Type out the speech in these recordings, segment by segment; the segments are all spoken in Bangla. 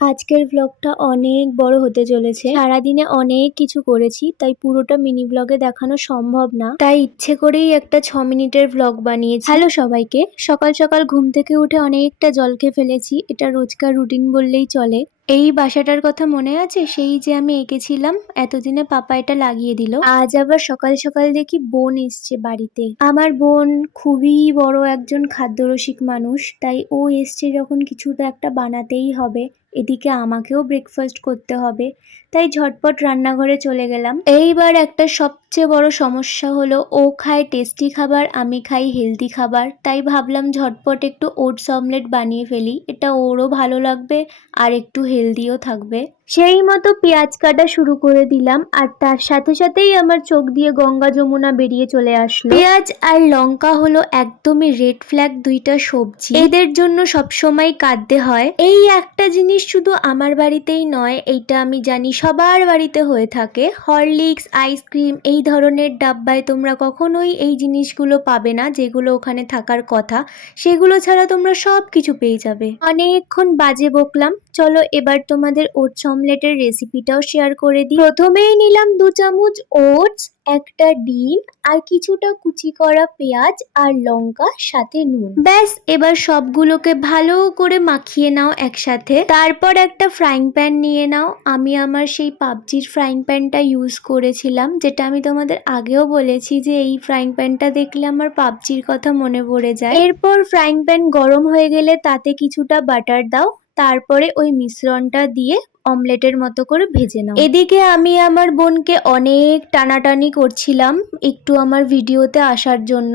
আজকের ব্লগটা অনেক বড় হতে চলেছে। সারাদিনে অনেক কিছু করেছি, তাই পুরোটা মিনি ব্লগে দেখানো সম্ভব না। তাই ইচ্ছে করেই একটা ছ মিনিটের ব্লগ বানিয়েছি। হ্যালো সবাইকে, সকাল সকাল ঘুম থেকে উঠে অনেকটা জল খেয়ে ফেলেছি। এটা রোজকার রুটিন বললেই চলে। এই বাসাটার কথা মনে আছে? সেই যে আমি এঁকেছিলাম, এতদিনে পাপা এটা লাগিয়ে দিল। আজ আবার সকাল সকাল দেখি বোন এসছে বাড়িতে। আমার বোন খুবই বড় একজন খাদ্যরসিক মানুষ, তাই ও এসছে যখন কিছু তো একটা বানাতেই হবে। এদিকে আমাকেও ব্রেকফাস্ট করতে হবে। তাই ঝটপট রান্নাঘরে চলে গেলাম। এইবার একটা সবচেয়ে বড় সমস্যা হলো, ও খায় টেস্টি খাবার, আমি খাই হেলদি খাবার। তাই ভাবলাম ঝটপট একটু ওটস অমলেট বানিয়ে ফেলি। এটা ওরও ভালো লাগবে, আর একটু হেলদিও থাকবে। সেই মতো পেঁয়াজ কাটা শুরু করে দিলাম আর তার সাথে সাথেই আমার চোখ দিয়ে গঙ্গা যমুনা বেরিয়ে চলে আসলো। পেঁয়াজ আর লঙ্কা হলো একদমই রেড ফ্ল্যাগ দুইটা সবজি। এদের জন্য সবসময় কাঁদতে হয়। এই একটা জিনিস শুধু আমার বাড়িতেই নয়, এইটা আমি জানি সবার বাড়িতে হয়ে থাকে। হরলিক্স, আইসক্রিম এই ধরনের ডাব্বায় তোমরা কখনোই এই জিনিসগুলো পাবে না যেগুলো ওখানে থাকার কথা। সেগুলো ছাড়া তোমরা সব কিছু পেয়ে যাবে। অনেকক্ষণ বাজে বকলাম। চলো এবার তোমাদের ওটস অমলেটের রেসিপিটাও শেয়ার করে দিই। প্রথমেই নিলাম দু চামচ ওটস একটা ডিম, আর কিছুটা কুচি করা পেঁয়াজ আর লঙ্কা, সাথে নুন। ব্যাস, এবার সবগুলোকে ভালো করে মাখিয়ে নাও একসাথে। তারপর একটা ফ্রাইং প্যান নিয়ে নাও। আমি আমার সেই পাবজির ফ্রাইং প্যানটা ইউজ করেছিলাম, যেটা আমি তোমাদের আগেও বলেছি যে এই ফ্রাইং প্যানটা দেখলে আমার পাবজির কথা মনে পড়ে যায়। এরপর ফ্রাইং প্যান গরম হয়ে গেলে তাতে কিছুটা বাটার দাও। তারপরে ওই মিশ্রণটা দিয়ে অমলেটের মতো করে ভেজে নাও। এদিকে আমি আমার বোনকে অনেক টানাটানি করছিলাম একটু আমার ভিডিওতে আসার জন্য।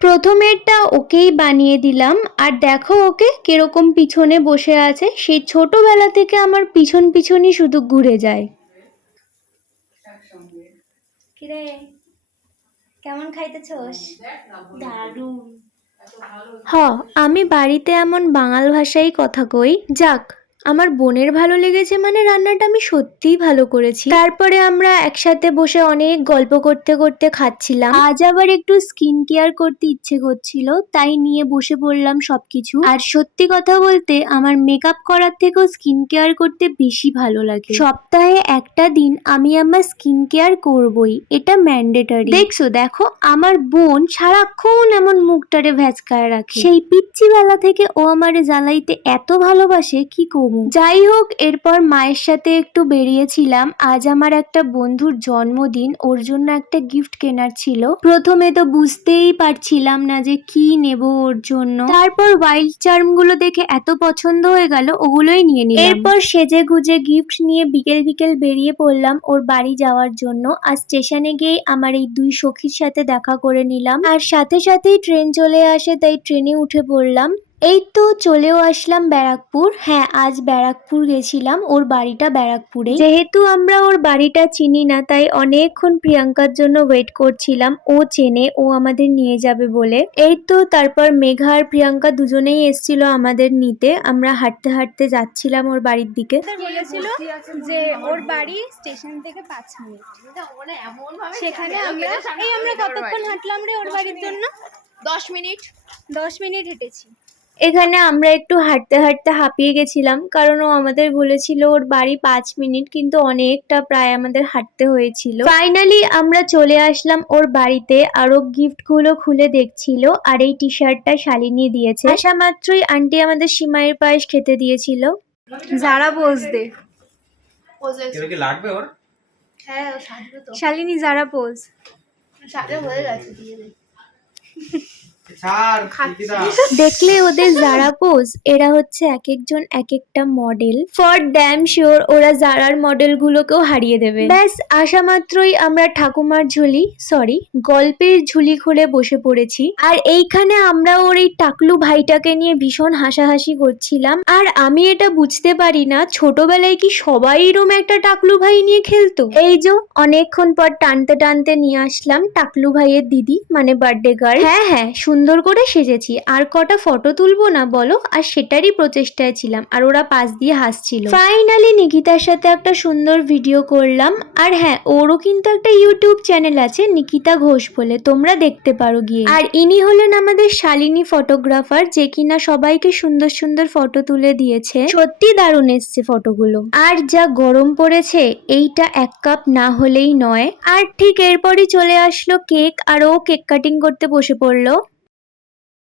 প্রথমেরটা ওকেই বানিয়ে দিলাম আর দেখো ওকে কীরকম পিছনে বসে আছে। সেই ছোটবেলা থেকে আমার পিছন পিছনই শুধু ঘুরে যায়। কিরে কেমন খাইতেছস? দারুণ। হ আমি বাড়িতে এমন বাঙাল ভাষায় কথা কই যাক। আমার বোনের ভালো লেগেছে মানে রান্নাটা আমি সত্যিই ভালো করেছি। তারপরে আমরা একসাথে বসে অনেক গল্প করতে করতে খাচ্ছিলাম। আজ আবার একটু স্কিন কেয়ার করতে ইচ্ছে করছিল, তাই নিয়ে বসে পড়লাম সবকিছু। আর সত্যি কথা বলতে, আমার মেকআপ করার থেকেও স্কিন কেয়ার করতে বেশি ভালো লাগে। সপ্তাহে একটা দিন আমি আমার স্কিন কেয়ার করবই, এটা ম্যান্ডেটরি। দেখছ, দেখো, আমার বোন সারাক্ষণ এমন মুখটারে ভ্যাচকায় রাখে। সেই পিচ্ছি বেলা থেকে ও আমারে জ্বালাইতে এত ভালোবাসে, কি যাই হোক, এরপর মায়ের সাথে একটু বেরিয়েছিলাম। আজ আমার একটা বন্ধুর জন্মদিন, ওর জন্য একটা গিফট কেনার ছিল। প্রথমে তো বুঝতেই পারছিলাম না যে কি নেব ওর জন্য। তারপর ওয়াইল্ড চার্মগুলো দেখে এত পছন্দ হয়ে গেল, ওগুলোই নিয়ে নিলাম। এরপর সেজে গুজে গিফট নিয়ে বিকেল বিকেল বেরিয়ে পড়লাম ওর বাড়ি যাওয়ার জন্য। আর স্টেশনে গিয়ে আমার এই দুই সখীর সাথে দেখা করে নিলাম। আর সাথে সাথেই ট্রেন চলে আসে, তাই ট্রেনে উঠে পড়লাম। এই তো চলেও আসলাম ব্যারাকপুর। হ্যাঁ আজ ব্যারাকপুর গেছিলাম ওর বাড়িটা ব্যারাকপুরে যেহেতু আমরা ওর বাড়িটা চিনি না তাই অনেকক্ষণ প্রিয়াঙ্কার জন্য ওয়েট করছিলাম। ও চেনে ও আমাদের নিয়ে যাবে বলে। এই তো তারপর মেঘা আর প্রিয়াঙ্কা দুজনেই এসছিল আমাদের নিতে। আমরা হাঁটতে হাঁটতে যাচ্ছিলাম ওর বাড়ির দিকে। বলেছিল যে ওর বাড়ি স্টেশন থেকে পাঁচ মিনিট। সেখানে আমরা এই আমরা কতক্ষণ হাঁটলাম রে ওর বাড়ির জন্য? দশ মিনিট। দশ মিনিট হেঁটেছি। এখানে আমরা একটু হাঁটতে হাঁটতে হাঁপিয়ে গেছিলাম কারণ ও আমাদের বলেছিল ওর বাড়ি পাঁচ মিনিট কিন্তু অনেকটা প্রায় আমাদের হাঁটতে হয়েছিল। ফাইনালি আমরা চলে আসলাম ওর বাড়িতে আরও গিফটগুলো খুলে দেখছিল আর এই টি শার্টটা শালিনী দিয়েছে। আসা মাত্রই আন্টি আমাদের সিমাইয়ের পায়েস খেতে দিয়েছিল। যারা পোজ দে লাগবে ওর? হ্যাঁ শালিনী যারা পোজ হয়ে গেছে দিয়ে দেখলে ওদের জারা পোজ এরা হচ্ছে এক একজন এক একটা মডেল ফর ড্যাম শিওর ওরা জারার মডেল গুলোকেও হারিয়ে দেবে। ব্যাস আসা মাত্রই আমরা ঠাকুমার ঝুলি সরি গল্পের ঝুলি খুলে বসে পড়েছি। আর এইখানে আমরা ওর এই টাকলু ভাইটাকে নিয়ে ভীষণ হাসাহাসি করছিলাম। আর আমি এটা বুঝতে পারি না ছোটবেলায় কি সবাই এরম একটা টাকলু ভাই নিয়ে খেলতো? এই যে অনেকক্ষণ পর টানতে টানতে নিয়ে আসলাম টাকলু ভাইয়ের দিদি মানে বার্থডে গার্ল হ্যাঁ হ্যাঁ সুন্দর করে সেজেছি। আর কটা ফটো তুলবো না বলো? আর সেটারই প্রচেষ্টায় ছিলাম। আর ওরা পাশ দিয়ে হাসছিল। ফাইনালি নিকিতার সাথে একটা সুন্দর ভিডিও করলাম। আর হ্যাঁ ওরও কিন্তু একটা ইউটিউব চ্যানেল আছে, নিকিতা ঘোষ বলে। তোমরা দেখতে পারো গিয়ে। আর ইনি হলেন আমাদের শালিনী ফটোগ্রাফার যে কিনা সবাইকে সুন্দর সুন্দর ফটো তুলে দিয়েছে। সত্যি দারুণ এসছে ফটোগুলো আর যা গরম পড়েছে, এইটা এক কাপ না হলেই নয়। আর ঠিক এরপরই চলে আসলো কেক আর ও কেক কাটিং করতে বসে পড়ল।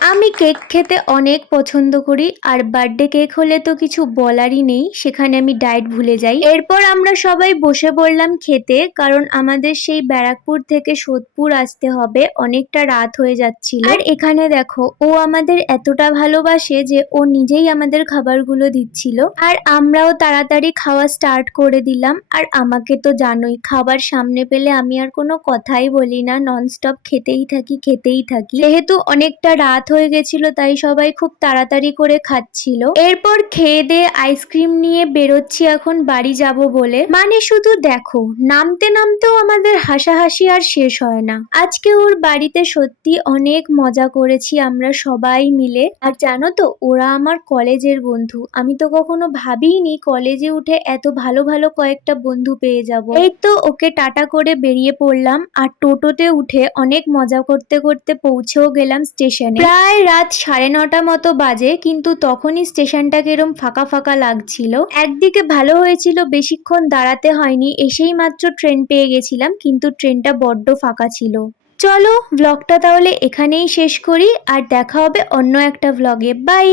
আমি কেক খেতে অনেক পছন্দ করি, আর বার্থডে কেক হলে তো কিছু বলারই নেই, সেখানে আমি ডায়েট ভুলে যাই। এরপর আমরা সবাই বসে পড়লাম খেতে, কারণ আমাদের সেই ব্যারাকপুর থেকে সোদপুর আসতে হবে, অনেকটা রাত হয়ে যাচ্ছিল। আর এখানে দেখো, ও আমাদের এতটা ভালোবাসে যে ও নিজেই আমাদের খাবারগুলো দিচ্ছিল। আর আমরাও তাড়াতাড়ি খাওয়া স্টার্ট করে দিলাম, আর আমাকে তো জানোই, খাবার সামনে পেলে আমি আর কোনো কথাই বলি না, ননস্টপ খেতেই থাকি খেতেই থাকি। যেহেতু অনেকটা রাত হয়ে গেছিল, তাই সবাই খুব তাড়াতাড়ি করে খাচ্ছিল। এরপর খেয়ে দিয়ে আইসক্রিম নিয়ে বেরোচ্ছি এখন, বাড়ি যাব বলে। মানে শুধু দেখো, নামতে নামতেও আমাদের হাসাহাসি আর শেষ হয় না। আজকে ওর বাড়িতে সত্যি অনেক মজা করেছি আমরা সবাই মিলে। আর জানো তো, ওরা আমার কলেজের বন্ধু। আমি তো কখনো ভাবিনি কলেজে উঠে এত ভালো ভালো কয়েকটা বন্ধু পেয়ে যাব। এই তো ওকে টাটা করে বেরিয়ে পড়লাম, আর টোটোতে উঠে অনেক মজা করতে করতে পৌঁছেও গেলাম স্টেশনে। প্রায় রাত সাড়ে নটা মতো বাজে, কিন্তু তখনই স্টেশনটা কেরম ফাঁকা ফাঁকা লাগছিল। একদিকে ভালো হয়েছিল বেশিক্ষণ দাঁড়াতে হয়নি, এসেই মাত্র ট্রেন পেয়ে গেছিলাম, কিন্তু ট্রেনটা বড্ড ফাঁকা ছিল। চলো ব্লগটা তাহলে এখানেই শেষ করি, আর দেখা হবে অন্য একটা ব্লগে বাই